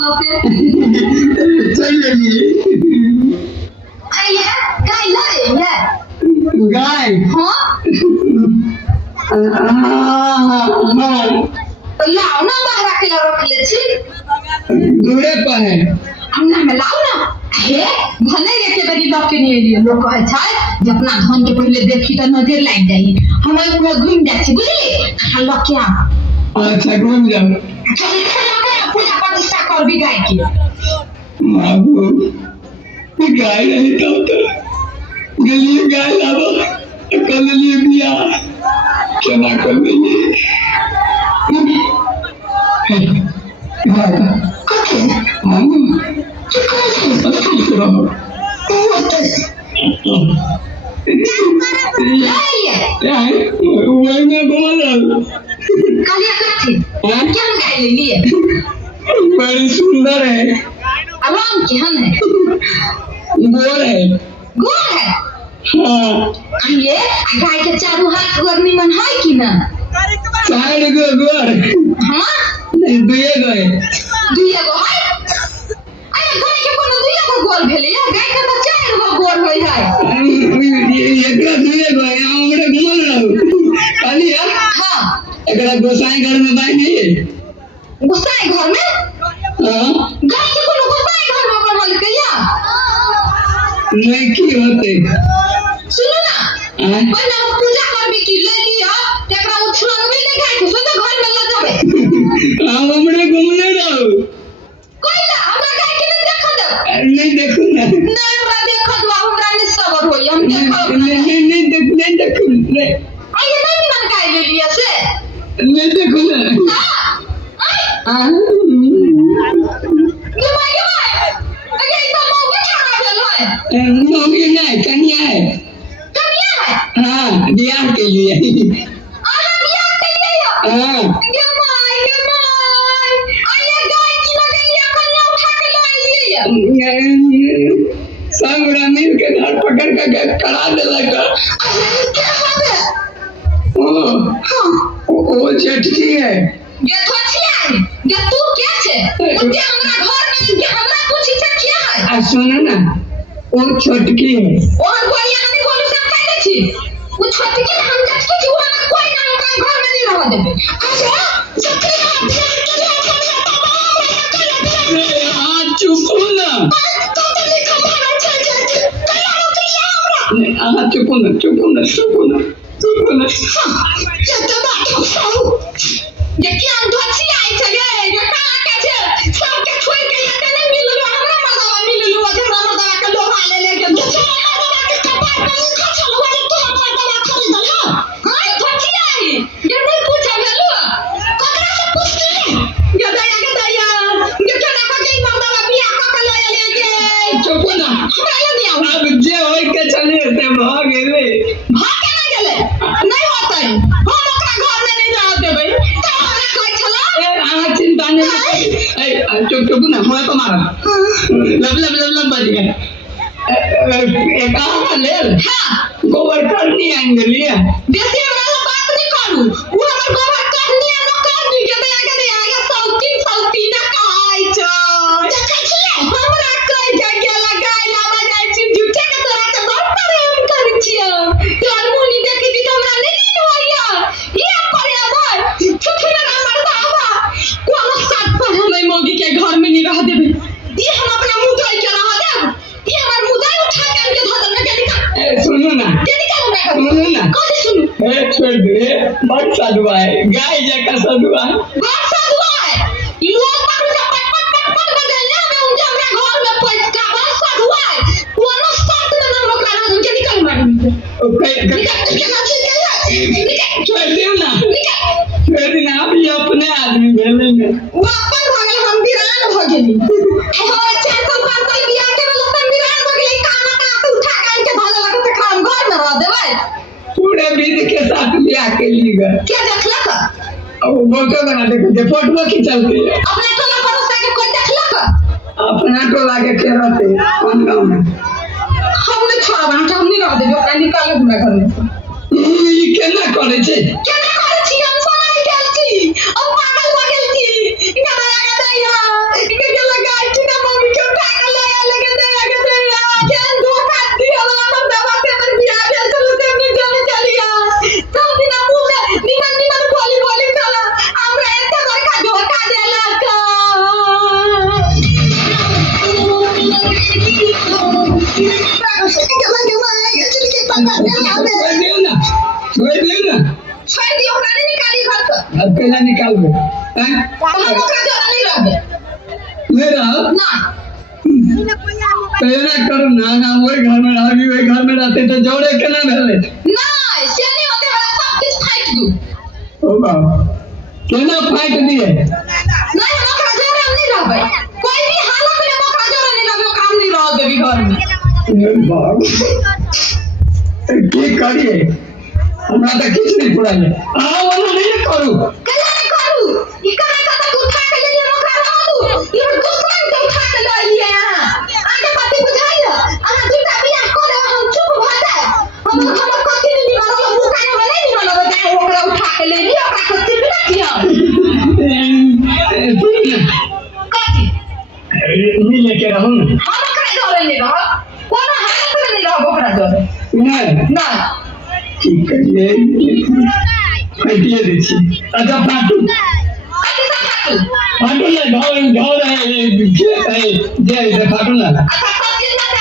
खाना से चाहिए जी आइए गाय लाए ये गाय हाँ हाँ तो लाओ ना बाहर के लाओ रख ले छी दूरे पर है हमने में लाओ ना हे भले एके बड़ी लोग के नहीं लिए लोग कहे छै जे अपना धन के पहले देखी त नजर लाग जाई हम पूरा घूम जाय छी बुझली हल्ला क्या अच्छा घूम जाओ पूजा प्रतिष्ठा कर भी गाय की बाबू गाय नहीं तो गलिए गाय लाबो कल लिए बिया केना कर लिए कथे हम वही में बोल कालिया कथे क्या गाय ले लिए बड़ी सुंदर है आराम के हन है गोर है गोर है हाँ ये गाय के चारों हाथ गोर निमन है कि ना चार गो गोर हां नहीं दुए गो है दुइया गो है अरे गाय के कोनो दुइया गो गोर भेले या गाय के तो चार गो गोर होय है एकरा दुए गो है हमरे घुमल रहू खाली है हां एकरा गोसाई घर में बाई नहीं है गोसाई घर में हाँ गाय के कोनो गोसाई घर में बनल कहिया नहीं की होते सुनो ना हाँ पहले हम पूजा करबी की ले लिया एकरा उछलबे नहीं गाय के सो तो घर में ले जाबे हमरे घुमले रहू कोइला हमरा गाय के नहीं देख दे नहीं देखू ना नहीं हमरा देख दो हमरा नहीं सबर होई हम देखब नहीं देखू नहीं आइए नहीं मन गाय ले लिया से देखू ना हां ये माय अरे तो मौके छाड़ा भेल है मौगी नहीं कन्या है कन्या है हाँ बियाह के लिए आहा बियाह के लिए हाँ ये माय आइए गाय की लगलिया कन्या उठा के ले लिए सब मिल के घर पकड़ के करा देलक क्या बात है वो चटकी है ये तो अच्छी है ये तू क्या छे मुझे हमरा घर में कि हमरा पूछी छे क्या है सुनो ना वो छोटकी है और कोई यहाँ नहीं बोलू सब कहले छी वो छोटी के हम जब की हुआ ना कोई ना का घर में नहीं रह देबे अच्छा सबके हाँ चुप ना तो नहीं खबर अच्छा कला रोकलिया हमरा हाँ चुप ना चल बात को सुनो ये क्या अंधोची आई छे ये कहां के छे सबके छोड़ के ये नहीं मिललो हमरा मर्दवा मिललो हमरा मर्दवा के लोहा ले लेके मर्दवा के कपार पे लिखा छलो वाले तू मर्दवा खरीद ल हां अंधोची आई ये नहीं पूछा गेलो ककरा से पूछती ये दया ये केना को के मर्दवा बियाह क के ले लेके चुप ना हमरा ले नहीं आउ अब जे होय के चले से भाग गेले भाग के नहीं गेले नहीं होतै हम ओकरा घर में नहीं रह देबै तो हमरा कहै छला चिंता नहीं चुप ना हुआ तो मारा लब बज गए एक ले हां गोबर करनी आएंगे बेसी हमरा से बात नहीं करू वो हमर गोबर करनी न कर दी के आगे सौती न कहै छ देखै छी हमरा कह के गेला गाय लाबा जाय छी झूठे के तोरा से बहुत प्रेम करै छियै यार मुनी देखि दी हमरा नहीं नींद होइया ये करे भाई छुछुन हमर बाबा कोनो साथ पर हम मौगी के घर में नहीं रह देबे ये हम अपना मुंह धोइ के रह देब ये हमर मुंह धोइ उठा के हमके धो देब के निकाल सुनो ना सुनो ना कौन सुनो छोड़ दे बहुत साधुआ है गाय जैसा साधुआ है बहुत साधुआ है लोग पकड़ के पट बजाने हमें उनके हमरा घर में पैस का बहुत साधुआ है कोनो साथ में हम लोग रह के निकल मारी निकल के ना निकल छोड़ दे ना निकल छोड़ दे ना आप ये अपने आदमी भेलेंगे वो अपन भागल हम वीरान हो गेली हमारे 400 साल बियाह के लोग हम वीरान हो गेली काना का उठा के इनके भागल लगे तो हम घर में रह देबै पूरे विध के साथ लिया के लिए गए क्या देखलक अब वो फोटो बना दे फोटो खिंचलती है अपने टोला पड़ोस के कोई देखलक अपना टोला के खेलते कौन गाँव में हम नहीं छोड़ब हम नहीं रह देबै ओकरा निकाले हमरा घर में ये केना करे छे केना करे छी हम समझ गेल छी अब पागल हो गेल छी इनका दया के दया इनके गेल रहूंगे तो हम ओकरा जोड़ा नहीं रहबे मेरा ना पहले करो ना ना वही घर में रही वही घर में रहते तो जोड़े के ना भेले ना से नहीं होते वाला सब कुछ फाइट दू होगा केना फाइट दिए नहीं हम ओकरा जोड़ा नहीं रहबे कोई भी हालत में ओकरा जोड़ा नहीं रहबे काम नहीं रह देबी घर में ए बाप की करिए हमरा तो किछ नहीं पुराने आ वाला नहीं करू कला करू ई कहां कत उठा के ले ओकरा रहू ई दुश्मन के उठा के ले लिए आगे बात बुझाइए अहाँ दूटा बियाह करे हम चुप भ जाए हम कथि नहीं निकलल मुका में नहीं निकलल जाए ओकरा उठा के ले लियो ओकरा कथि भी ना किया कथि मिले के रहूं हम ओकरा जोड़े नहीं रह कोनो हालत में नहीं रह ओकरा जोड़े नहीं ना ठीक है ये फाइटिए दे छी अच्छा फाटू कथि से फाटू फाटू ना घर घर है खेत है जे फाटू ना अच्छा